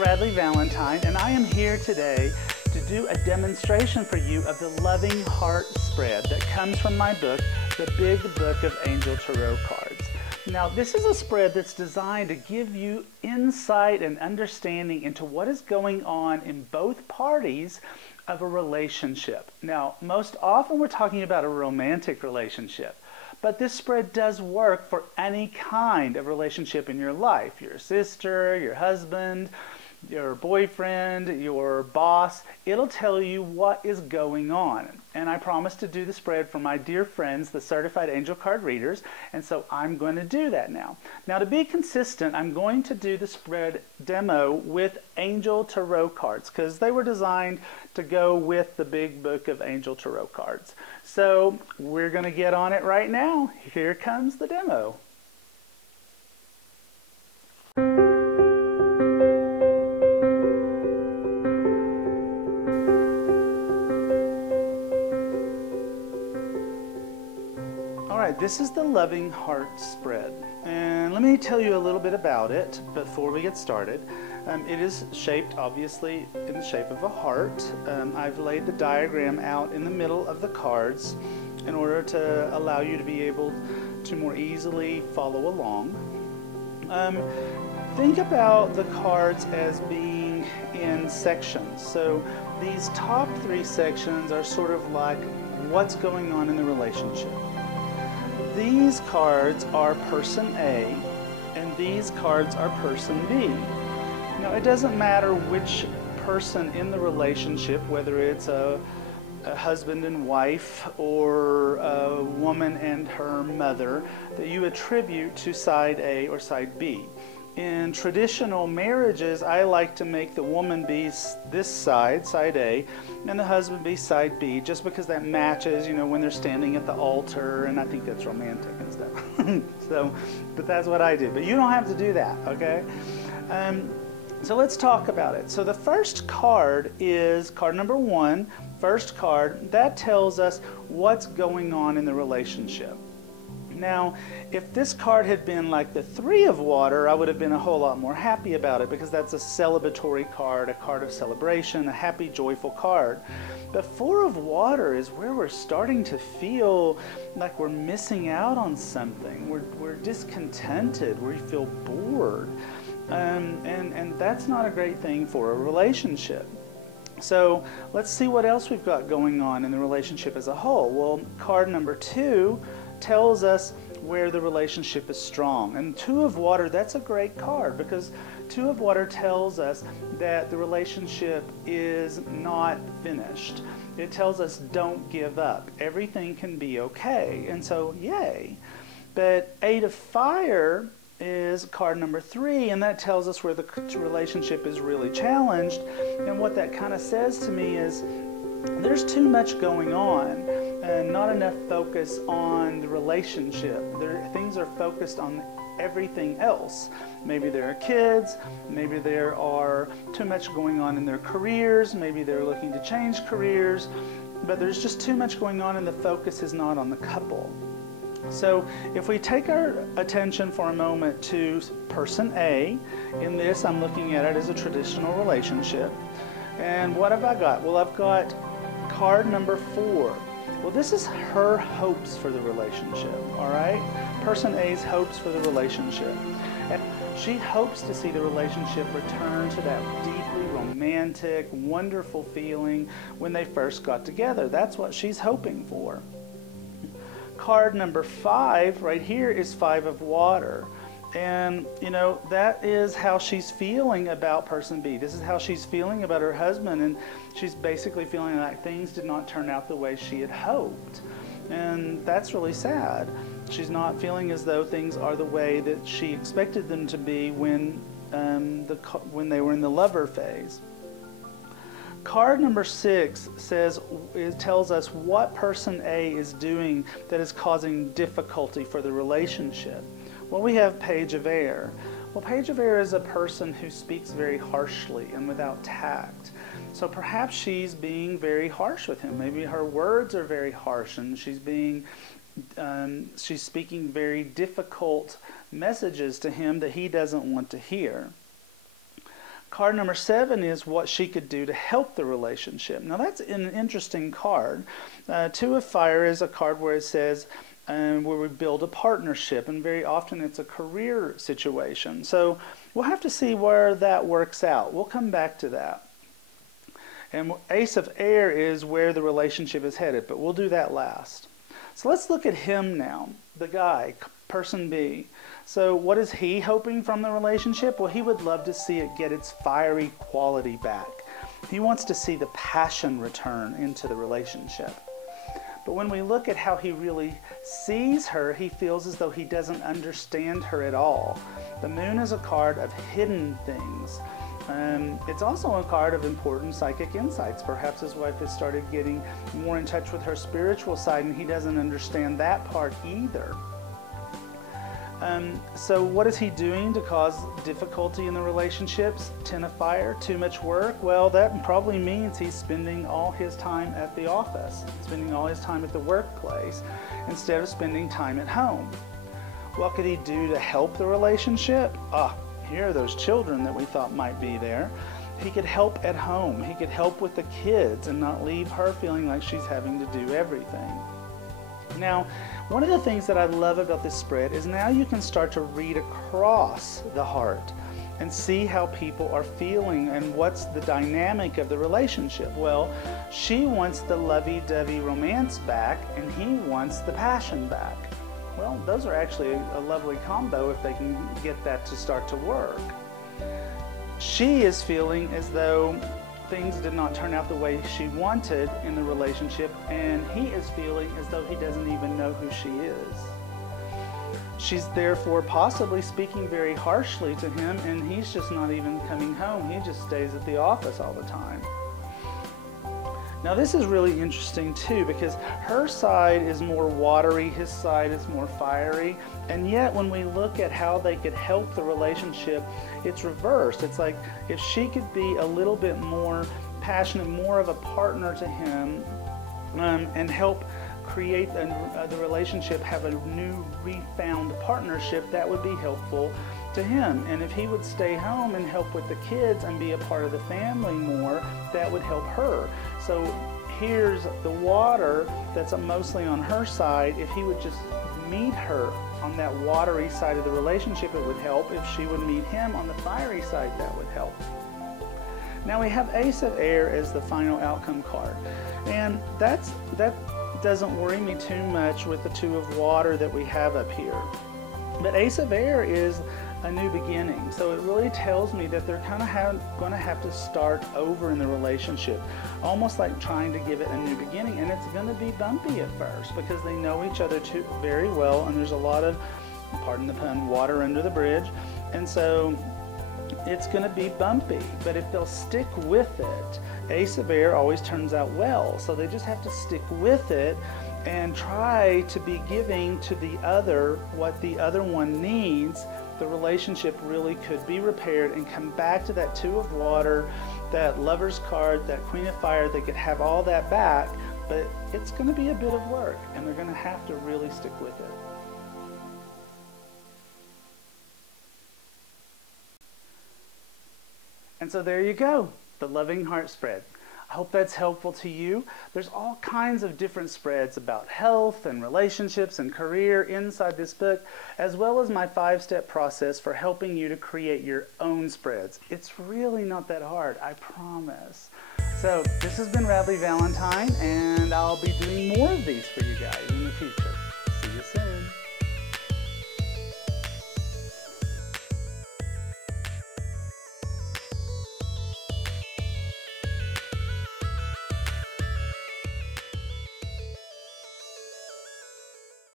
Bradley Valentine, and I am here today to do a demonstration for you of the Loving Heart spread that comes from my book, The Big Book of Angel Tarot Cards. Now, this is a spread that's designed to give you insight and understanding into what is going on in both parties of a relationship. Now, most often we're talking about a romantic relationship, but this spread does work for any kind of relationship in your life. Your sister, your husband, your boyfriend, your boss. It'll tell you what is going on. And I promise to do the spread for my dear friends, the certified angel card readers, and so I'm going to do that now. Now, to be consistent, I'm going to do the spread demo with angel tarot cards because they were designed to go with the Big Book of Angel Tarot Cards. So we're going to get on it right now. Here comes the demo. This is the Loving Heart spread, and let me tell you a little bit about it before we get started. It is shaped obviously in the shape of a heart. I've laid the diagram out in the middle of the cards in order to allow you to be able to more easily follow along. Think about the cards as being in sections. So these top three sections are sort of like what's going on in the relationship. These cards are person A, and these cards are person B. Now, it doesn't matter which person in the relationship, whether it's a husband and wife or a woman and her mother, that you attribute to side A or side B. In traditional marriages, I like to make the woman be this side, side A, and the husband be side B, just because that matches, you know, when they're standing at the altar, and I think that's romantic and stuff. But that's what I do. But you don't have to do that, okay? So let's talk about it. So the first card is card number 1, first card. That tells us what's going on in the relationship. Now, if this card had been like the 3 of water, I would have been a whole lot more happy about it because that's a celebratory card, a card of celebration, a happy, joyful card. But 4 of water is where we're starting to feel like we're missing out on something. We're discontented, we feel bored. And that's not a great thing for a relationship. So let's see what else we've got going on in the relationship as a whole. Well, card number 2 tells us where the relationship is strong. And 2 of water, that's a great card because 2 of water tells us that the relationship is not finished. It tells us don't give up. Everything can be okay. And so, yay. But 8 of fire is card number 3, and that tells us where the relationship is really challenged. And what that kind of says to me is there's too much going on and not enough focus on the relationship. Things are focused on everything else. Maybe there are kids, maybe there are too much going on in their careers, maybe they're looking to change careers, but there's just too much going on and the focus is not on the couple. So if we take our attention for a moment to person A, in this I'm looking at it as a traditional relationship. And what have I got? Well, I've got card number 4. Well, this is her hopes for the relationship, all right? Person A's hopes for the relationship. And she hopes to see the relationship return to that deeply romantic, wonderful feeling when they first got together. That's what she's hoping for. Card number 5 right here is 5 of water. And, you know, that is how she's feeling about person B. This is how she's feeling about her husband, and she's basically feeling like things did not turn out the way she had hoped. And that's really sad. She's not feeling as though things are the way that she expected them to be when they were in the lover phase. Card number 6 tells us what person A is doing that is causing difficulty for the relationship. Well, we have Page of Air. Well, Page of Air is a person who speaks very harshly and without tact. So perhaps she's being very harsh with him. Maybe her words are very harsh and she's speaking very difficult messages to him that he doesn't want to hear. Card number 7 is what she could do to help the relationship. Now that's an interesting card. Two of Fire is a card where it says where we build a partnership, and very often it's a career situation. So we'll have to see where that works out. We'll come back to that. And Ace of Air is where the relationship is headed, but we'll do that last. So let's look at him now, the guy, person B. So what is he hoping from the relationship? Well, he would love to see it get its fiery quality back. He wants to see the passion return into the relationship. But when we look at how he really sees her, he feels as though he doesn't understand her at all. The Moon is a card of hidden things. It's also a card of important psychic insights. Perhaps his wife has started getting more in touch with her spiritual side, and he doesn't understand that part either. So what is he doing to cause difficulty in the relationships? 10 of Fire, too much work? Well, that probably means he's spending all his time at the office, spending all his time at the workplace, instead of spending time at home. What could he do to help the relationship? Here are those children that we thought might be there. He could help at home. He could help with the kids and not leave her feeling like she's having to do everything. Now, one of the things that I love about this spread is now you can start to read across the heart and see how people are feeling and what's the dynamic of the relationship. Well, she wants the lovey-dovey romance back, and he wants the passion back. Well, those are actually a lovely combo if they can get that to start to work. She is feeling as though things did not turn out the way she wanted in the relationship, and he is feeling as though he doesn't even know who she is. She's therefore possibly speaking very harshly to him, and he's just not even coming home. He just stays at the office all the time. Now this is really interesting too, because her side is more watery, his side is more fiery, and yet when we look at how they could help the relationship, it's reversed. It's like if she could be a little bit more passionate, more of a partner to him, and help create the relationship, have a new refound partnership, that would be helpful to him. And if he would stay home and help with the kids and be a part of the family more, that would help her. So here's the water that's mostly on her side. If he would just meet her on that watery side of the relationship, it would help. If she would meet him on the fiery side, that would help. Now we have Ace of Air as the final outcome card, and that doesn't worry me too much with the Two of Water that we have up here. But Ace of Air is a new beginning, so it really tells me that they're kind of going to have to start over in the relationship, almost like trying to give it a new beginning. And it's going to be bumpy at first because they know each other very well, and there's a lot of, pardon the pun, water under the bridge, and so it's going to be bumpy. But if they'll stick with it, Ace of Air always turns out well, so they just have to stick with it and try to be giving to the other what the other one needs. The relationship really could be repaired and come back to that Two of Water, that Lover's card, that Queen of Fire. They could have all that back, but it's going to be a bit of work, and they're going to have to really stick with it. And so there you go, the Loving Heart spread. I hope that's helpful to you. There's all kinds of different spreads about health and relationships and career inside this book, as well as my 5-step process for helping you to create your own spreads. It's really not that hard, I promise. So this has been Radley Valentine, and I'll be doing more of these for you guys in the future.